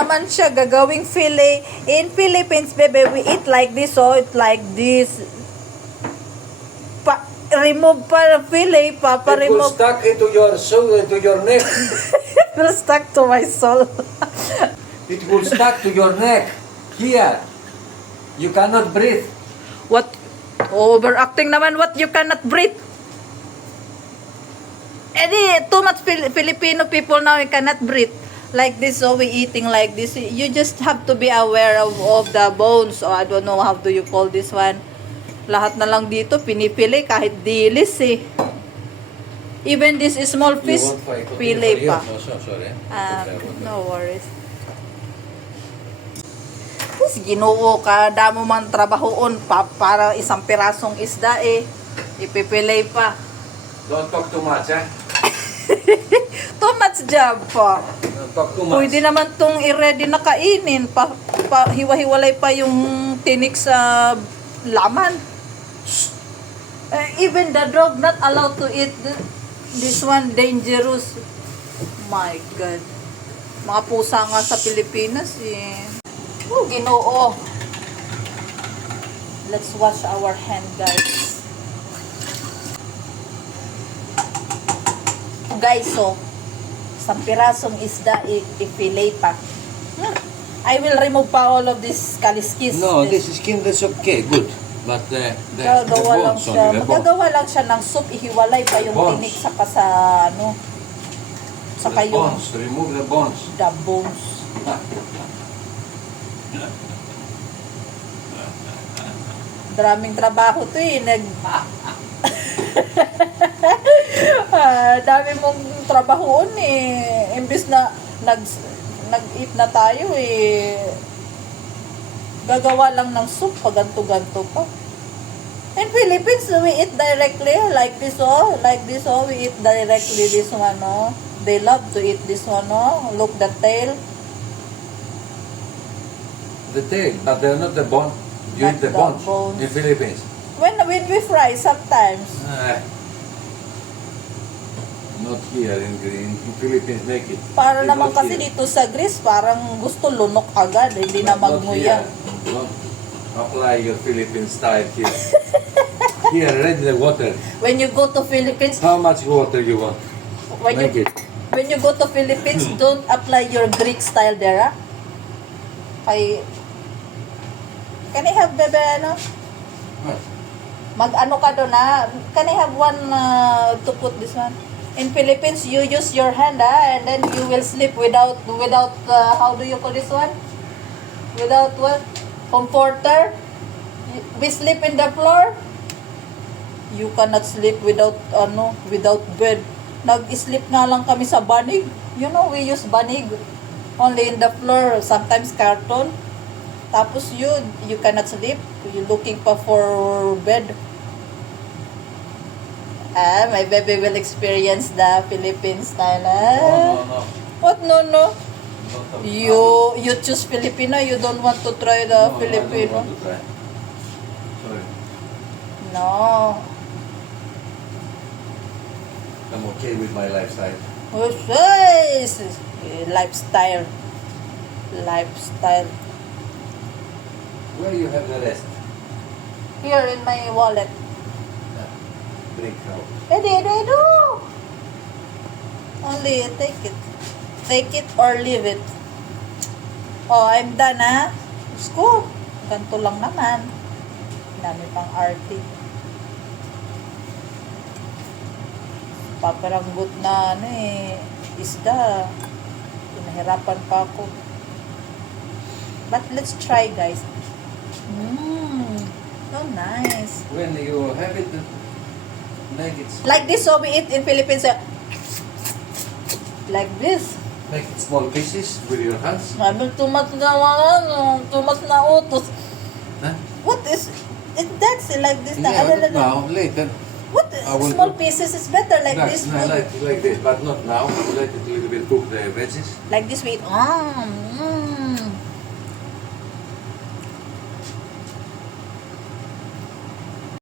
Naman siya gagawing fillet. In Philippines, baby, we eat like this, so it's like this. Remove pa fillet, It will remove. stuck into your soul, into your neck. It will stuck to my soul. It will stuck to your neck. Here. You cannot breathe. What? Overacting naman, what you cannot breathe. Too much Filipino people now, you cannot breathe. Like this, so we eating like this. You just have to be aware of the bones. Or I don't know how do you call this one. Lahat na lang dito, pinipili kahit dilis eh. Even this small fish, pili pa. No, sorry. No worries. Tapos Ginoo ka, damo man trabahoon para isang pirasong isda eh. Ipipili pa. Don't talk too much, eh? Too much job pa. Don't talk too much. Pwede naman tong i-ready na kainin. Hiwa-hiwalay pa yung tinik sa laman. Even the dog not allowed to eat this one, dangerous. My God. Mga pusa nga sa Pilipinas eh. Oh, Ginoo. Let's wash our hand, guys. Guys, so isang pirasong isda i-fillet pa. I will remove pa all of this kaliskis. No, this skin that's okay, good. But the Gagawa lang bones, siya. only the bones. Magagawa lang siya ng soup, ihiwalay pa yung Bones. tinik saka sa ano. Saka The yung bones, remove the bones. the bones. Daming trabaho to eh. Dami mong trabahoon eh. Imbis na nag-eat na tayo eh. Gagawa lang ng soup pag ganto-ganto pa. In Philippines, we eat directly like this oh. Like this oh, we eat directly this one oh. They love to eat this one oh. Look the tail. The tail, but they're not the bone. You Not eat the the bones bones. in Philippines. When we fry sometimes. Not here in Philippines, make it. Para It's naman not kasi here. dito sa Greece, parang gusto lunok agad, hindi na Not magmuya. here. Don't apply your Philippine style here. Here, ready the water. When you go to Philippines, How much water you want? when Make you it. when you go to Philippines, don't apply your Greek style there, ah. Can I have bebe ano? Mag-ano ka doon ah? Can I have one to put this one? In Philippines, you use your hand and then you will sleep without how do you call this one? Without what? Comforter? We sleep in the floor? You cannot sleep without bed. Nag-sleep nga lang kami sa banig. You know, we use banig. Only in the floor, sometimes carton. Tapos you cannot sleep. You looking pa for bed. My baby will experience the Philippine style. No. What no? Not a- You choose Filipino. You don't want to try the No, Filipino. I don't want to try. Sorry. No. I'm okay with my lifestyle. Oh, yes. Lifestyle. Where you have the rest? Here in my wallet. Drink out. Do. Only take it. Take it or leave it. Oh, I'm done ha. School. Ganto lang naman. Dami pang RT. Paparanggot na isda. Pinahirapan pa ako. But let's try guys. So nice. When you have it, make it Like this, so we eat in Philippines. Like this. make it small pieces with your hands. Tumat na utos. Huh? What is it? That's like this. Yeah, but now, later. What I will small put- pieces is better like Like, this. no, like this, but not now. Let it a little bit cook the veggies. Like this we eat.